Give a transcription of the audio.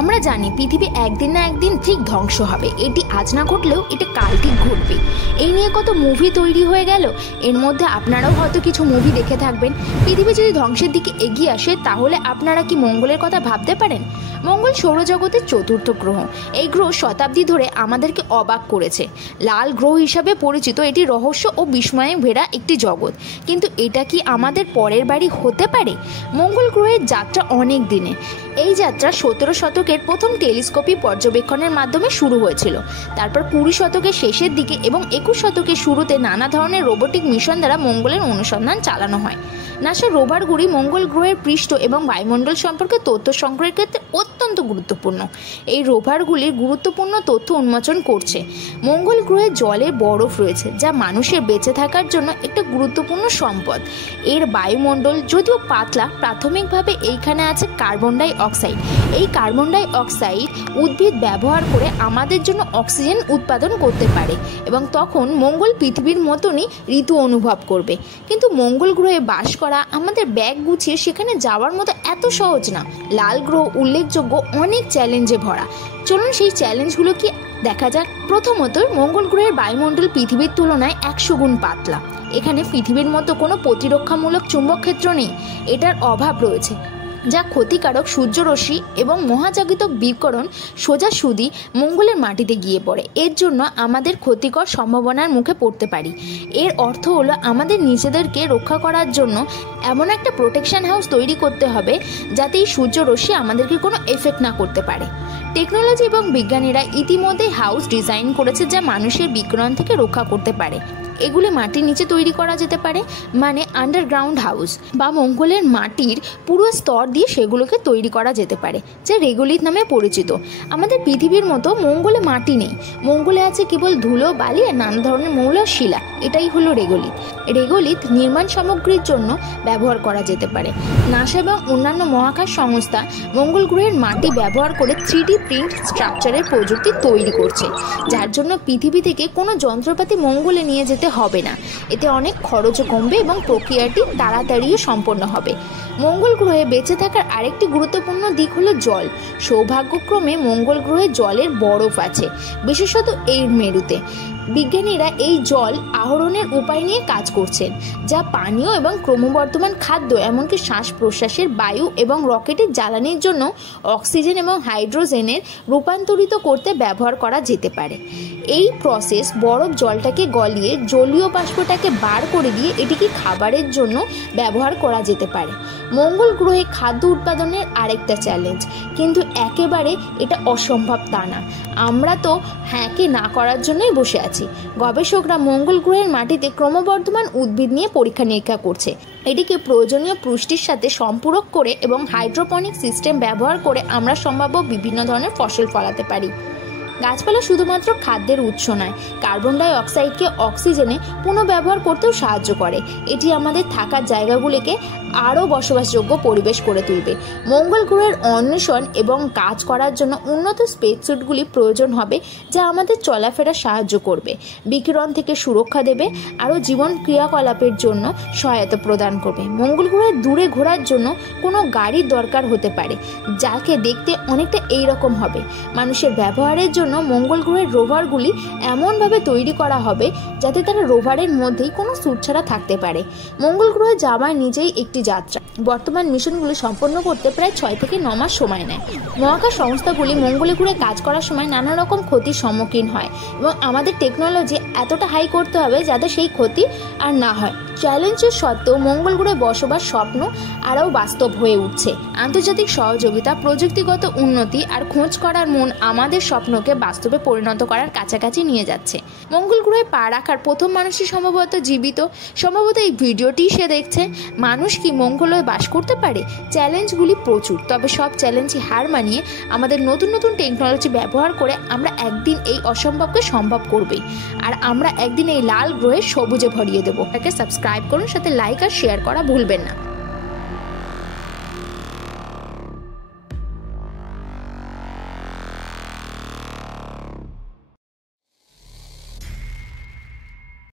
আমরা জানি পৃথিবী একদিন না একদিন ঠিক ধ্বংস হবে, এটি আজ না ঘটলেও এটা কাল ঠিক ঘটবে। এই নিয়ে কত মুভি তৈরি হয়ে গেল, এর মধ্যে আপনারাও হয়তো কিছু মুভি দেখে থাকবেন। পৃথিবী যদি ধ্বংসের দিকে এগিয়ে আসে তাহলে আপনারা কি মঙ্গলের কথা ভাবতে পারেন? মঙ্গল সৌরজগতের চতুর্থ গ্রহ। এই গ্রহ শতাব্দী ধরে আমাদেরকে অবাক করেছে। লাল গ্রহ হিসাবে পরিচিত এটি রহস্য ও বিস্ময়ে ঘেরা একটি জগৎ। কিন্তু এটা কি আমাদের পরের বাড়ি হতে পারে? মঙ্গল গ্রহের যাত্রা অনেক দিনে। এই যাত্রা 17 শতকের প্রথম টেলিস্কোপিক পর্যবেক্ষণের মাধ্যমে শুরু হয়েছিল। তারপর 20 শতকের শেষের দিকে এবং 21 শতকের শুরুতে নানা ধরনের রোবোটিক মিশন দ্বারা মঙ্গলের অনুসন্ধান চালানো হয়। নাসার রোভারগুলি মঙ্গল গ্রহের পৃষ্ঠ এবং বায়ুমণ্ডল সম্পর্কে তথ্য সংগ্রহের ক্ষেত্রে অত্যন্ত গুরুত্বপূর্ণ। এই রোভারগুলির গুরুত্বপূর্ণ তথ্য উন্মোচন করছে। মঙ্গল গ্রহে জলের বরফ রয়েছে, যা মানুষের বেঁচে থাকার জন্য একটা গুরুত্বপূর্ণ সম্পদ। এর বায়ুমণ্ডল যদিও পাতলা, প্রাথমিকভাবে এইখানে আছে কার্বন ডাই অক্সাইড। এই কার্বন ডাই অক্সাইড উদ্ভিদ ব্যবহার করে আমাদের জন্য অক্সিজেন উৎপাদন করতে পারে এবং তখন মঙ্গল পৃথিবীর মতনই ঋতু অনুভব করবে। কিন্তু মঙ্গল গ্রহে বাস করা আমাদের ব্যাগ গুছিয়ে সেখানে যাওয়ার মতো এত সহজ না। লাল গ্রহ উল্লেখযোগ্য অনেক চ্যালেঞ্জে ভরা। চলুন সেই চ্যালেঞ্জগুলো কি দেখা যাক। প্রথমত, মঙ্গল গ্রহের বায়ুমণ্ডল পৃথিবীর তুলনায় 100 গুণ পাতলা। এখানে পৃথিবীর মতো কোনো প্রতিরক্ষামূলক চুম্বক ক্ষেত্র নেই। এটার অভাব রয়েছে, যা ক্ষতিকারক সূর্যরশ্মি এবং মহাজাগতিক বিকিরণ সোজাসুজি মঙ্গলের মাটিতে গিয়ে পড়ে। এর জন্য আমাদের ক্ষতিকর সম্ভাবনার মুখে পড়তে পারি। এর অর্থ হলো আমাদের নিজেদেরকে রক্ষা করার জন্য এমন একটা প্রোটেকশন হাউস তৈরি করতে হবে যাতে এই সূর্যরশ্মি আমাদেরকে কোনো এফেক্ট না করতে পারে। টেকনোলজি এবং বিজ্ঞানীরা ইতিমধ্যে হাউস ডিজাইন করেছে যা মানুষের বিকিরণ থেকে রক্ষা করতে পারে। এগুলি মাটির নিচে তৈরি করা যেতে পারে, মানে আন্ডারগ্রাউন্ড হাউস, বা মঙ্গলের মাটির পুরো স্তর দিয়ে সেগুলোকে তৈরি করা যেতে পারে, যা রেগোলিথ নামে পরিচিত। আমাদের পৃথিবীর মতো মঙ্গলে মাটি নেই। মঙ্গলে আছে কেবল ধুলো, বালি আর নানা ধরনের মৌল শিলা। এটাই হলো রেগোলিথ। রেগোলিথ নির্মাণ সামগ্রীর জন্য ব্যবহার করা যেতে পারে। নাসা এবং অন্যান্য মহাকাশ সংস্থা মঙ্গল গ্রহের মাটি ব্যবহার করে 3D প্রিন্ট স্ট্রাকচারের প্রযুক্তি তৈরি করছে, যার জন্য পৃথিবী থেকে কোনো যন্ত্রপাতি মঙ্গলে নিয়ে যেতে হবে না। এতে অনেক খরচও কমবে এবং প্রক্রিয়াটি তাড়াতাড়িও সম্পন্ন হবে। মঙ্গল গ্রহে বেঁচে থাকার আরেকটি গুরুত্বপূর্ণ দিক হলো জল। সৌভাগ্যক্রমে মঙ্গল গ্রহে জলের বরফ আছে, বিশেষত এই মেরুতে। বিজ্ঞানীরা এই জল আহরণের উপায় নিয়ে কাজ করছেন, যা পানীয় এবং ক্রমবর্ধমান খাদ্য, এমনকি শ্বাস প্রশ্বাসের বায়ু এবং রকেটের জ্বালানির জন্য অক্সিজেন এবং হাইড্রোজেনের রূপান্তরিত করতে ব্যবহার করা যেতে পারে। এই প্রসেস বরফ জলটাকে গলিয়ে জলীয় বাষ্পটাকে বার করে দিয়ে এটিকে খাবারের জন্য ব্যবহার করা যেতে পারে। মঙ্গল গ্রহে খাদ্য উৎপাদনের আরেকটা চ্যালেঞ্জ, কিন্তু একেবারে এটা অসম্ভব তা না। আমরা তো হ্যাঁকে না করার জন্যই বসে আছি। গবেষকরা মঙ্গল গ্রহের মাটিতে ক্রমবর্ধমান উদ্ভিদ নিয়ে পরীক্ষা নিরীক্ষা করছে। এটিকে প্রয়োজনীয় পুষ্টির সাথে সম্পূরক করে এবং হাইড্রোপনিক সিস্টেম ব্যবহার করে আমরা সম্ভাব্য বিভিন্ন ধরনের ফসল ফলাতে পারি। গাছপালা শুধুমাত্র খাদ্যের উৎস নয়, কার্বন ডাই অক্সাইডকে অক্সিজেনে পুনঃব্যবহার করতেও সাহায্য করে। এটি আমাদের থাকার জায়গাগুলিকে আরও বসবাসযোগ্য পরিবেশ করে তুলবে। মঙ্গল গ্রহের অন্বেষণ এবং কাজ করার জন্য উন্নত স্পেসস্যুটগুলি প্রয়োজন হবে, যা আমাদের চলাফেরা সাহায্য করবে, বিকিরণ থেকে সুরক্ষা দেবে, আরও জীবন ক্রিয়াকলাপের জন্য সহায়তা প্রদান করবে। মঙ্গল গ্রহে দূরে ঘোরার জন্য কোনো গাড়ির দরকার হতে পারে, যাকে দেখতে অনেকটা এইরকম হবে। মানুষের ব্যবহারের জন্য মঙ্গল গ্রহের রোভারগুলি এমনভাবে তৈরি করা হবে যাতে তারা রোভারের মধ্যেই কোনো স্যুট ছাড়া থাকতে পারে। মঙ্গল গ্রহে যাওয়া নিজেই একটি যাত্রা। বর্তমান মিশনগুলি সম্পন্ন করতে প্রায় 6 থেকে 9 মাস সময় নেয়। মহাকাশ সংস্থাগুলি মঙ্গলে ঘুরে কাজ করার সময় নানা রকম ক্ষতির সম্মুখীন হয় এবং আমাদের টেকনোলজি এতটা হাই করতে হবে যাতে সেই ক্ষতি আর না হয়। চ্যালেঞ্জের সত্ত্বেও মঙ্গল গ্রহে বসবাস স্বপ্ন আরও বাস্তব হয়ে উঠছে। আন্তর্জাতিক সহযোগিতা, প্রযুক্তিগত উন্নতি আর খোঁজ করার মন আমাদের স্বপ্নকে বাস্তবে পরিণত করার কাছাকাছি নিয়ে যাচ্ছে। মঙ্গল গ্রহে পা রাখার প্রথম মানুষই সম্ভবত জীবিত। সম্ভবত এই ভিডিওটি সে দেখছে। মানুষ কি মঙ্গলে বাস করতে পারে? চ্যালেঞ্জগুলি প্রচুর, তবে সব চ্যালেঞ্জই হার মানিয়ে আমাদের নতুন নতুন টেকনোলজি ব্যবহার করে আমরা একদিন এই অসম্ভবকে সম্ভব করবেই। আর আমরা একদিন এই লাল গ্রহে সবুজে ভরিয়ে দেবো। তাকে সাবস্ক্রাইব করুন, সাথে লাইক আর শেয়ার করা ভুলবেন না।